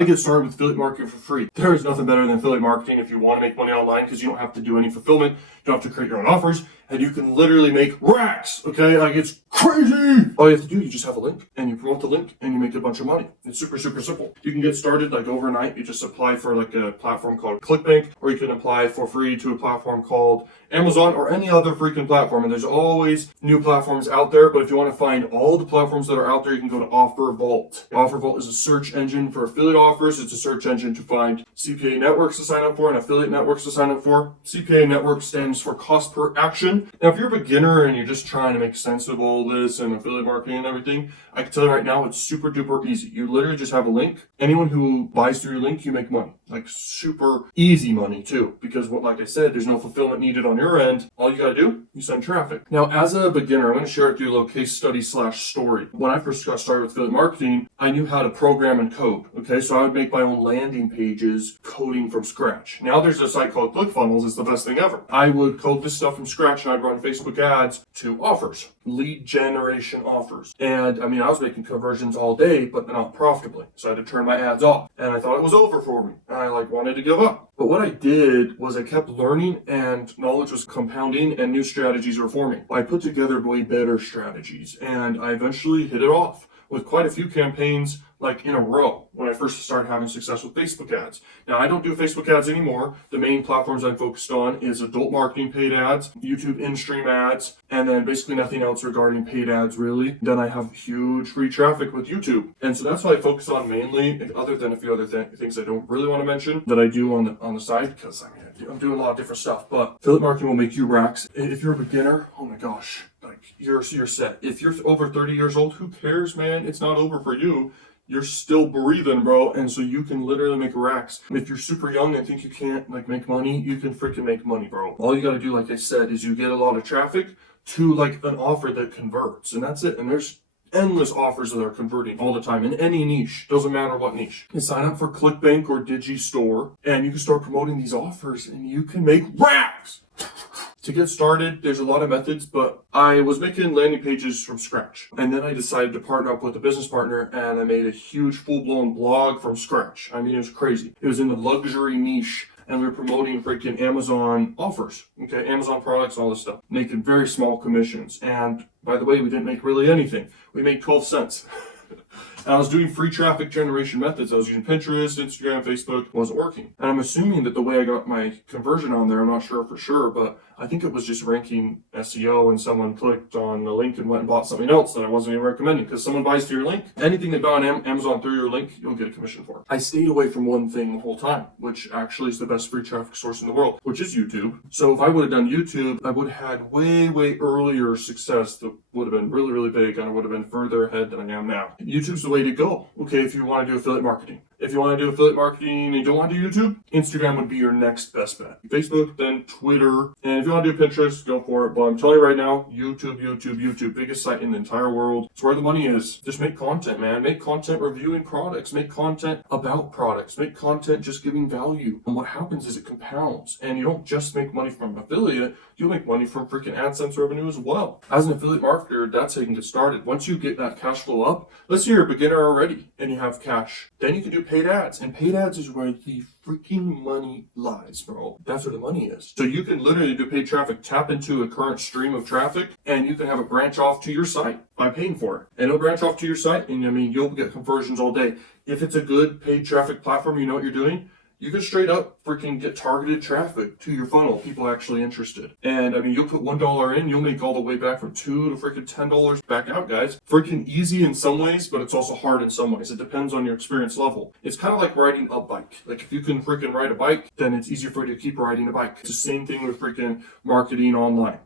To get started with affiliate marketing for free. There is nothing better than affiliate marketing if you want to make money online, because you don't have to do any fulfillment, you don't have to create your own offers, and you can literally make racks, okay? Like, it's crazy! All you have to do, you just have a link, and you promote the link, and you make a bunch of money. It's super, super simple. You can get started like overnight. You just apply for like a platform called ClickBank, or you can apply for free to a platform called Amazon or any other freaking platform. And there's always new platforms out there, but if you want to find all the platforms that are out there, you can go to OfferVault. OfferVault is a search engine for affiliate offers. It's a search engine to find CPA networks to sign up for and affiliate networks to sign up for. CPA network stands for cost per action. Now, if you're a beginner and you're just trying to make sense of all this and affiliate marketing and everything, I can tell you right now, it's super duper easy. You literally just have a link. Anyone who buys through your link, you make money. Like, super easy money too, because like I said, there's no fulfillment needed on your end. All you gotta do, you send traffic. Now, as a beginner, I'm gonna share with you a little case study / story. When I first got started with affiliate marketing, I knew how to program and code. Okay, so I would make my own landing pages coding from scratch. Now there's a site called ClickFunnels. It's the best thing ever. I would code this stuff from scratch, and I'd run Facebook ads to offers, lead generation offers. And I mean, I was making conversions all day, but not profitably. So I had to turn my ads off, and I thought it was over for me. I wanted to give up. But what I did was I kept learning, and knowledge was compounding, and new strategies were forming. I put together way better strategies, and I eventually hit it off with quite a few campaigns like in a row when I first started having success with Facebook ads. Now, I don't do Facebook ads anymore. The main platforms I'm focused on is adult marketing paid ads, YouTube in-stream ads, and then basically nothing else regarding paid ads really. Then I have huge free traffic with YouTube. And so that's what I focus on mainly, other than a few other things I don't really want to mention that I do on the side, because I mean, I'm doing a lot of different stuff. But affiliate marketing will make you racks. If you're a beginner, oh my gosh, like you're set. If you're over 30 years old, who cares, man? It's not over for you. You're still breathing, bro, and so you can literally make racks. If you're super young and think you can't like make money, you can freaking make money, bro. All you gotta do, like I said, is you get a lot of traffic to like an offer that converts, and that's it. And there's endless offers that are converting all the time in any niche. Doesn't matter what niche. You sign up for ClickBank or Digistore, and you can start promoting these offers, and you can make racks. To get started, there's a lot of methods, but I was making landing pages from scratch. And then I decided to partner up with a business partner, and I made a huge full-blown blog from scratch. I mean, it was crazy. It was in the luxury niche, and we were promoting freaking Amazon offers, okay? Amazon products, all this stuff. Making very small commissions. And by the way, we didn't make really anything. We made 12 cents. And I was doing free traffic generation methods. I was using Pinterest, Instagram, Facebook. It wasn't working. And I'm assuming that the way I got my conversion on there, I'm not sure for sure, but I think it was just ranking SEO, and someone clicked on the link and went and bought something else that I wasn't even recommending, because someone buys through your link. Anything that bought on Amazon through your link, you'll get a commission for. I stayed away from one thing the whole time, which actually is the best free traffic source in the world, which is YouTube. So if I would have done YouTube, I would have had way earlier success that would have been really big, and I would have been further ahead than I am now. YouTube's the way to go, okay, if you want to do affiliate marketing. If you want to do affiliate marketing and you don't want to do YouTube, Instagram would be your next best bet. Facebook, then Twitter. And if you want to do Pinterest, go for it. But I'm telling you right now, YouTube, biggest site in the entire world. It's where the money is. Just make content, man. Make content reviewing products. Make content about products. Make content just giving value. And what happens is it compounds. And you don't just make money from affiliate, you make money from freaking AdSense revenue as well. As an affiliate marketer, that's how you can get started. Once you get that cash flow up, let's say you're a beginner already and you have cash, then you can do paid ads. And paid ads is where the freaking money lies, bro. That's where the money is. So you can literally do paid traffic, tap into a current stream of traffic, and you can have it branch off to your site by paying for it. And it'll branch off to your site, and I mean, you'll get conversions all day. If it's a good paid traffic platform, you know what you're doing, you can straight up freaking get targeted traffic to your funnel, people actually interested. And I mean, you'll put $1 in, you'll make all the way back from $2 to freaking $10 back out, guys. Freaking easy in some ways, but it's also hard in some ways. It depends on your experience level. It's kind of like riding a bike. Like if you can freaking ride a bike, then it's easier for you to keep riding a bike. It's the same thing with freaking marketing online.